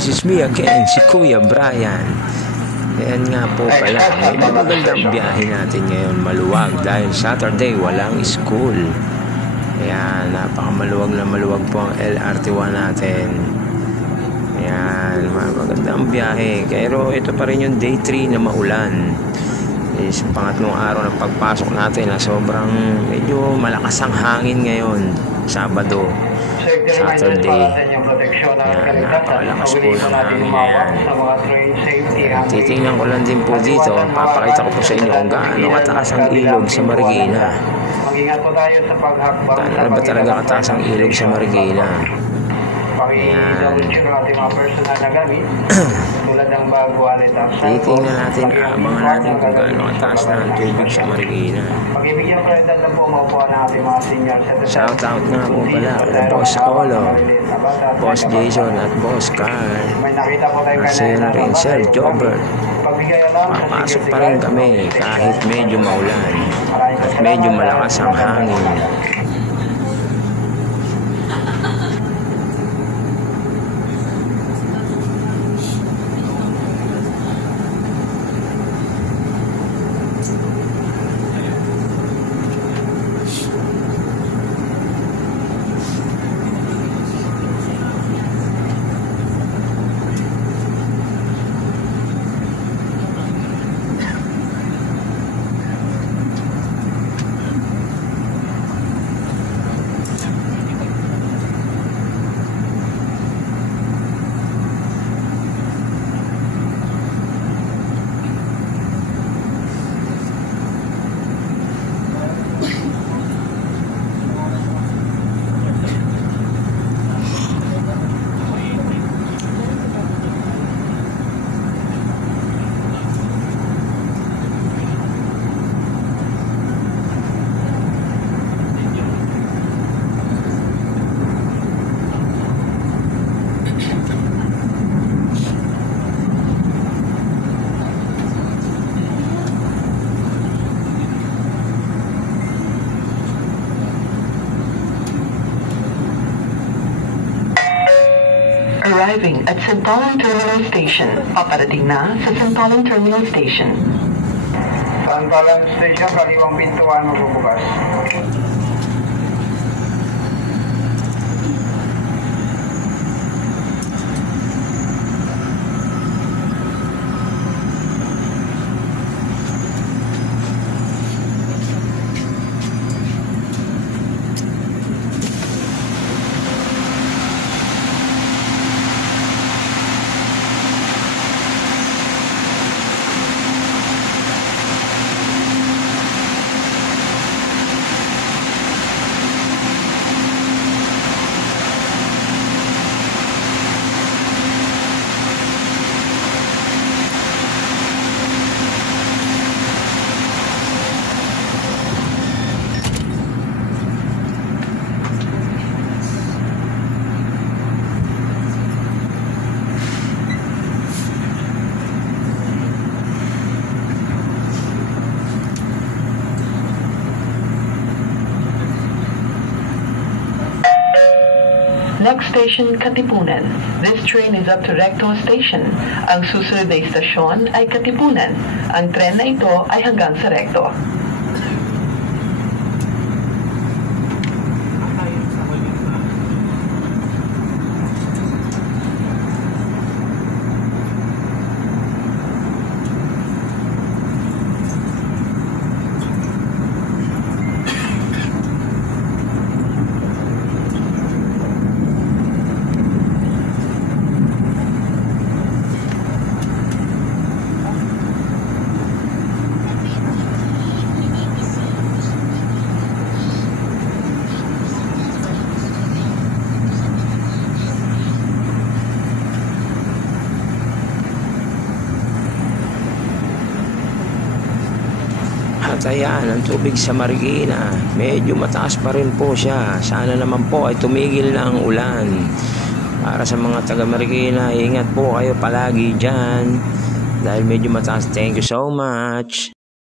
this is me again, si Kuya Brian. Ayan nga po pala, medyo magandang biyahe natin ngayon, maluwag dahil Saturday walang school. Ayan, napakamaluwag na maluwag po ang LRT1 natin. Ayan, magandang biyahe. Pero ito pa rin yung day 3 na maulan. Is pangatlong araw ng pagpasok natin na sobrang medyo malakas ang hangin ngayon, Sabado, Saturday. Ayan, napakalakas po ng hangin na yan. Titingnan ko lang din po dito, papakita ko po sa inyo kung gaano kataas ang ilog sa Marikina. Gaano ba talaga kataas ang ilog sa Marikina? Ayan. Titingnan natin, abangan natin kung gaano kataas na ang tubig sa Marikina. Shout out nga po pala kay Boss Olo, Boss Jason at Boss Carl. Kasi na rin Sir Jobert. Papasok pa rin kami kahit medyo maulan at medyo malakas ang hangin. Arriving at Santolan Terminal Station. Paparating na sa Santolan Terminal Station. Santolan Station, kaliwang pintuan magbubukas. Next station, Katipunan. This train is up to Recto Station. Ang susunod na istasyon ay Katipunan. Ang tren na ito ay hanggang sa Recto. At ayan, ang tubig sa Marikina, medyo mataas pa rin po siya. Sana naman po ay tumigil na ang ulan. Para sa mga taga Marikina, ingat po kayo palagi dyan dahil medyo mataas. Thank you so much.